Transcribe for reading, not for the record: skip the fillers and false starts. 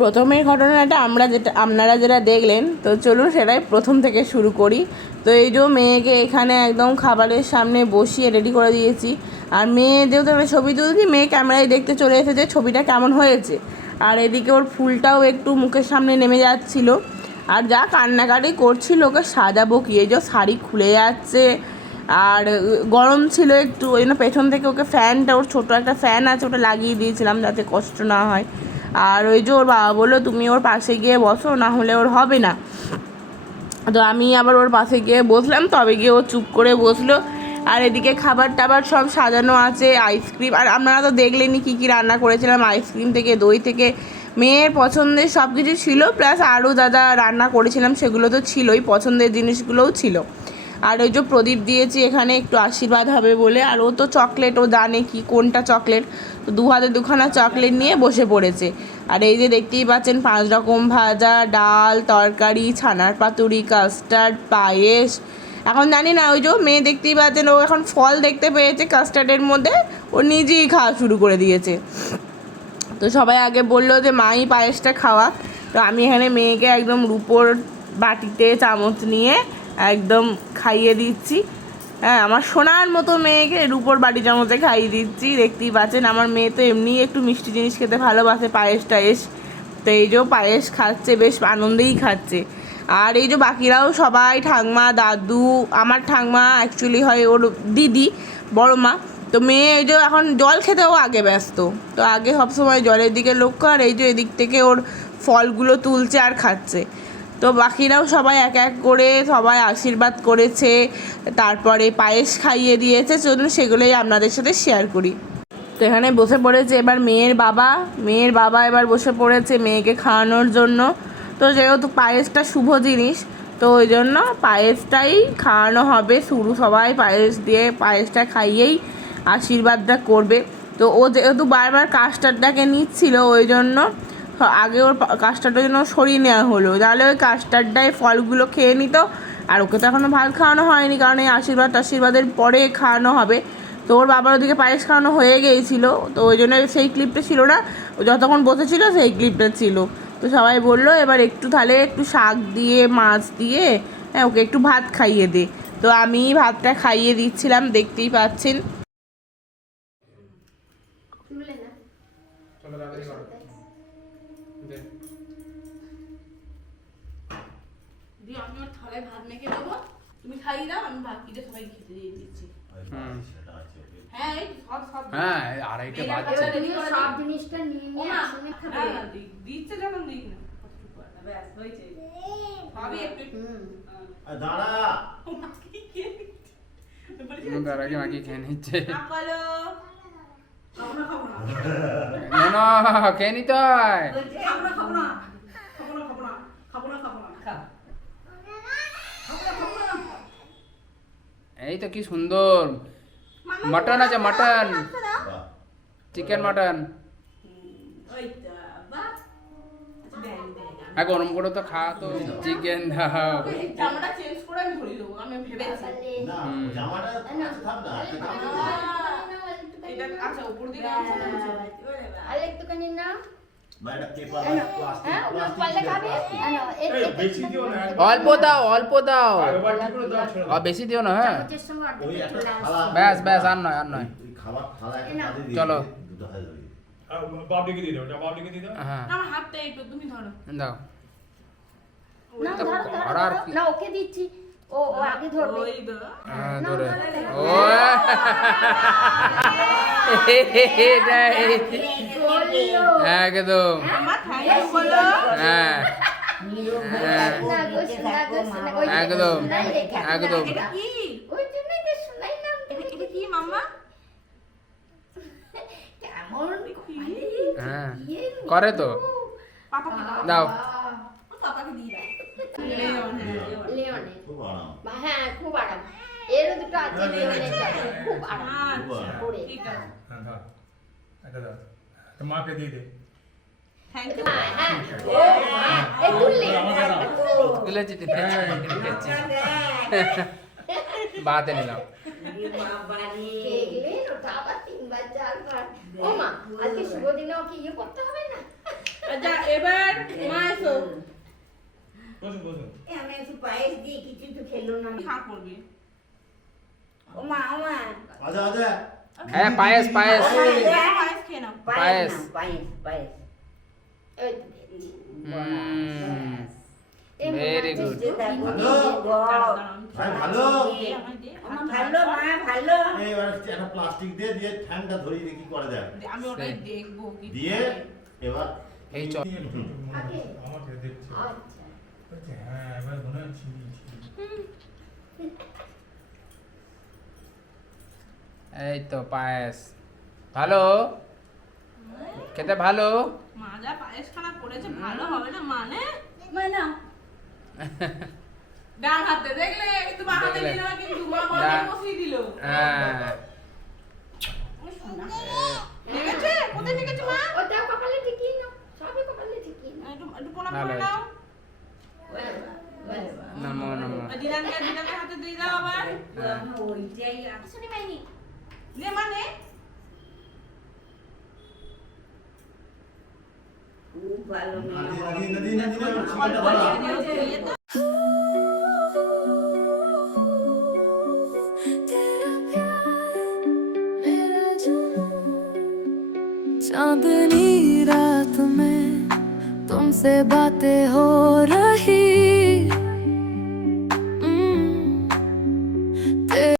প্রথমের ঘটনাটা আপনারা যেটা দেখলেন, তো চলুন সেটাই প্রথম থেকে শুরু করি। তো এই যে মেয়েকে এখানে একদম খাবারের সামনে বসিয়ে রেডি করে দিয়েছি। আর মেয়ে যেহেতু আমরা ছবি তুলছি, মেয়ে ক্যামেরায় দেখতে চলে এসেছে ছবিটা কেমন হয়েছে। আর এদিকে ওর ফুলটাও একটু মুখের সামনে নেমে যাচ্ছিল। আর যা কান্নাকাটি করছিল, ওকে সাজাবো কি, এই যে শাড়ি খুলে যাচ্ছে। আর গরম ছিল একটু, ওই জন্য পেছন থেকে ওকে ফ্যানটা, ওর ছোটো একটা ফ্যান আছে, ওটা লাগিয়ে দিয়েছিলাম যাতে কষ্ট না হয়। আর ওই যে ওর বাবা বললো তুমি ওর পাশে গিয়ে বসো, না হলে ওর হবে না। তো আমি আবার ওর পাশে গিয়ে বসলাম, তবে গিয়ে ও চুপ করে বসলো। আর এদিকে খাবার টাবার সব সাজানো আছে, আইসক্রিম। আর আপনারা তো দেখলেনই কী কী রান্না করেছিলাম, আইসক্রিম থেকে দই থেকে মেয়ের পছন্দের সব কিছু ছিল, প্লাস আরও যা যা রান্না করেছিলাম সেগুলো তো ছিলই, পছন্দের জিনিসগুলোও ছিল। আর ওই যে প্রদীপ দিয়েছি এখানে একটু আশীর্বাদ হবে বলে। আর ও তো চকলেট, ও জানে কি কোনটা চকলেট, তো দু হাতে দুখানা চকলেট নিয়ে বসে পড়েছে। আর এই যে দেখতেই পাচ্ছেন 5 রকম ভাজা, ডাল, তরকারি, ছানার পাতুরি, কাস্টার্ড, পায়েস। এখন জানি না, ওই যে মেয়ে দেখতেই পাচ্ছেন ও এখন ফল দেখতে পেয়েছে কাস্টার্ডের মধ্যে, ও নিজেই খাওয়া শুরু করে দিয়েছে। তো সবাই আগে বললো যে মাই পায়েসটা খাওয়া। তো আমি এখানে মেয়েকে একদম রুপোর বাটিতে চামচ নিয়ে একদম খাইয়ে দিচ্ছি। হ্যাঁ, আমার সোনার মতো মেয়েকে রুপোর বাটি চামচে খাইয়ে দিচ্ছি। দেখতেই পাচ্ছেন আমার মেয়ে তো এমনি একটু মিষ্টি জিনিস খেতে ভালোবাসে, পায়েস টায়েস। তো এই যে পায়েস খাচ্ছে, বেশ আনন্দেই খাচ্ছে। আর এই যে বাকিরাও সবাই, ঠাকমা, দাদু, আমার ঠাকমা অ্যাকচুয়ালি হয় ওর দিদি, বড় মা। তো মেয়ে এই যে এখন জল খেতেও আগে ব্যস্ত, তো আগে সবসময় জলের দিকে লক্ষ্য। আর এই যে এদিক থেকে ওর ফলগুলো তুলছে আর খাচ্ছে। তো বাকিরাও সবাই এক এক করে সবাই আশীর্বাদ করেছে, তারপরে পায়েস খাইয়ে দিয়েছে। চলুন সেগুলোই আপনাদের সাথে শেয়ার করি। তো এখানে বসে পড়েছে এবার মেয়ের বাবা এবার বসে পড়েছে মেয়েকে খাওয়ানোর জন্য। তো যেহেতু পায়েসটা শুভ জিনিস, তো ওই জন্য পায়েসটাই খাওয়ানো হবে শুরু। সবাই পায়েস দিয়ে, পায়েসটা খাইয়েই আশীর্বাদটা করবে। তো ও যেহেতু বারবার কাস্টার্ডটাকে নিচ্ছিল, ওই জন্য আগে ওর কাস্টার্ডের জন্য সরিয়ে নেওয়া হলো, তাহলে ওই কাস্টার্ডটাই ফলগুলো খেয়ে নিত। আর ওকে তো এখনও ভাত খাওয়ানো হয়নি, কারণ এই আশীর্বাদের পরে খাওয়ানো হবে। তো ওর বাবার ওদিকে পায়েস খাওয়ানো হয়ে গিয়েছিল, তো ওই জন্য সেই ক্লিপটা ছিল না, ও যতক্ষণ বসেছিল সেই ক্লিপটা ছিল। তো সবাই বললো এবার একটু তাহলে একটু শাক দিয়ে, মাছ দিয়ে, হ্যাঁ ওকে একটু ভাত খাইয়ে দে। তো আমি ভাতটা খাইয়ে দিচ্ছিলাম, দেখতেই পাচ্ছেন। আমি ওর থালায় ভাত মেখে দেবো, তুমি খাইয়ে দাও, আমি বাকিটা সবাই খেতে দিয়ে দিচ্ছি। হ্যাঁ, আড়াইটা বাজছে। সব জিনিসটা নিয়ে একসঙ্গে খাবে। দিচ্ছে যখন দিই না, ব্যাস হয়েছে। ভাবি একটু দাঁড়া, দাঁড়াকে মাকি খেয়ে নিচ্ছে। না খেয়ে নিতে হয়। এই তো কি সুন্দর মটন আছে, মটন, চিকেন মটন। হ্যাঁ, গরম করে তো খাওয়া, তো চিকেন দাও। জামাটা চেঞ্জ করে আমি ধরে দেবো, আমি ভেবেছি না জামাটা থাক না, এটা আচ্ছা উপর দিকে আর একটুখানি না বাইরে পেপার প্লাস্টিক হ্যাঁ ওগুলো পারলে খাবে বেশি দিও না, অল্প দাও, অল্প দাও, আর বেশি দিও না। হ্যাঁ, চামচের সঙ্গে ওই অর্ধেক একটা চলে থালা, আসে। ব্যাস ব্যাস, আর নয় আর নয়। তুই খাবার থালা একটা কাঁধে দিয়ে চলো। দুটো হয়ে যাবে। আর বাবলিকে দিয়ে দাও, এটা বাবলিকে দিয়ে দাও। হ্যাঁ, আমার হাতটা একটু তুমি ধরো দাও। না তো ধরো করার ধরো কি? না, ওকে দিচ্ছি, ও আগে ধরবে। ওই তো হ্যাঁ, না, ধরে। ধরে, ধরে। ও এটাই বলিও। একদম। আমার থ্যাংক ইউ বলো। হ্যাঁ, হ্যাঁ, না গো, শোনা গো, শোনা। ওই যে একদম, শোনাই রেখে। একদম। এটা কি, ওই জন্যই তো শোনাই না। এটা কি মাম্মা? কেমন হ্যাঁ, করে তো। পাপাকে দাও, দাও। পাপাকে দিয়ে দাও। লিওনে। খুব আরাম। হ্যাঁ, খুব আরাম। এরও দুটো আছে লিওনের কাছে, খুব আরাম আচ্ছা করে। ঠিক আছে, হ্যাঁ ধর, এটা দাও, তো মাকে দিয়ে দে। Thank you. হ্যাঁ, হ্যাঁ। ও, হ্যাঁ, এই তুললে। তুলেছি, তুলেছি। বাতে নিলাম। দেখলেন, ওটা আবার 3 বার 4 বার। ও মা আজকে শুভ দিনে ওকে ইয়ে করতে হবে না আচ্ছা এবার মা এসো বসুন বসুন আমি একটু পায়েস দিয়ে কিছু তো খেলো না খা করবি ও মা আজা আজা হ্যাঁ পায়েস পায়েস পায়েস খেয়ে নাও পায়েস। পায়েস পায়েস এই তো দিয়ে দিচ্ছি। ভেরি গুড ভাই ভালো ভালো মা ভালো এইবার একটা প্লাস্টিক দিয়ে দিয়ে ঠ্যাংটা ধরিয়ে দিয়ে কি করে দেয় আমি ওটাই দেখবো কি দিয়ে এবার এই চল আমাকে দেখছে আচ্ছা বলছে, হ্যাঁ এবার মনে হচ্ছে এই তো পায়েস ভালো খেতে ভালো মা যা পায়েস খানা করেছে ভালো হবে না মানে মানে ডান হাতে দেখলে একটু বাঁ হাতে দেখলে। দিল কিন্তু মা বড় ডান- বসিয়ে দিল হ্যাঁ লেগেছে কোথায় লেগেছে মা ওটাও কপালে ঠিকই নাও সবই কপালে ঠিকই নাও একটু একটু প্রণাম ভালো করে হয়েছে। নাও নমো নমো দিদানকে হাতে দিয়ে দাও আবার ওইটাই শুনি মাইনি নে মানে খুব ভালো নদী নদী নদী চিকেনটা ধরা चांदनी रात में तुमसे बातें हो रही